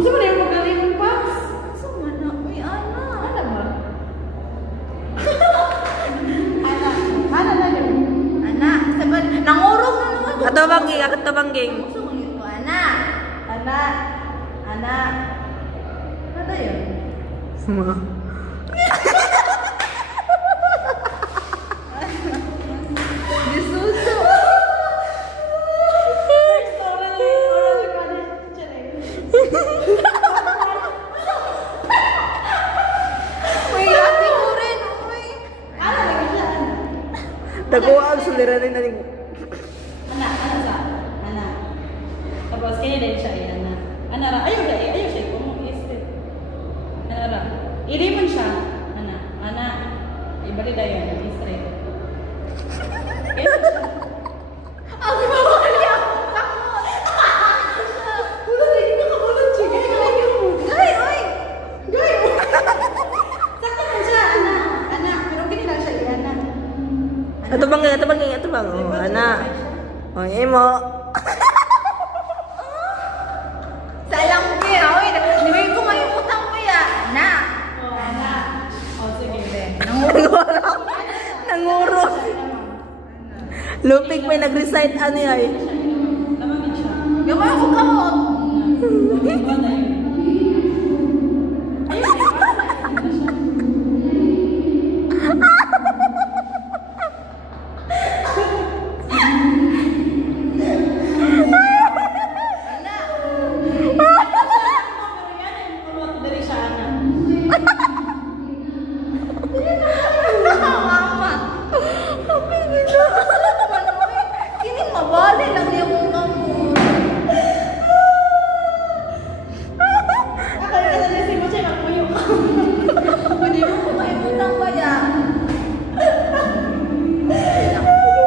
Gusto mo na yung magaling mo pa? So, ana. Uy, ana. Ano ba? Ana na yun. Ana. Sabi, nangurog na naman ko. Katubangging, katubangging. Gusto mo yun ko, ana. Ana. Ana. Ano yun? Disuso. First oral Uy, ate ko rin. Uy. Ano lagi siya? Nakuha ang suliranin na ni... Ana, ano sa? Ana. Tapos kaya din siya eh, ana. Ana ra, ayaw siya, kung mo isip. Ana ra. Iriman siya. Ana, ana. Ibalik na yun, straight. Ang mawali ako. Ulo na yun, nakakulot siya. Gay, uy. Gay! Sakto mo siya, ana. Ana, pero ganyan lang siya, ana. Katubangging, katubangging, katubangging. Oh, ana. Oh, imo. Sayang ko ya. Uy, nabay ko may utang ko ya. Na. Oh, ana. Oh, sige. Nangurog. Lupig may nag-recite ano ay. Lamangin siya. Gawin ko kamot. Ano na yun? Ayun, Mama. Sabi nila. Ano naman uy. Kini mabali lang yung kamot. Hindi mo ko may utang ba ya?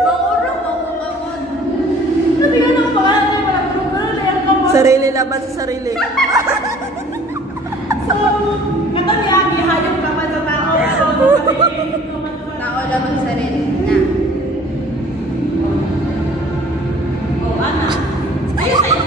Mangurong ako kamot. Sarili laban sa sarili. Tao laban sa rin. Na. Ana. Ayun sa'yo.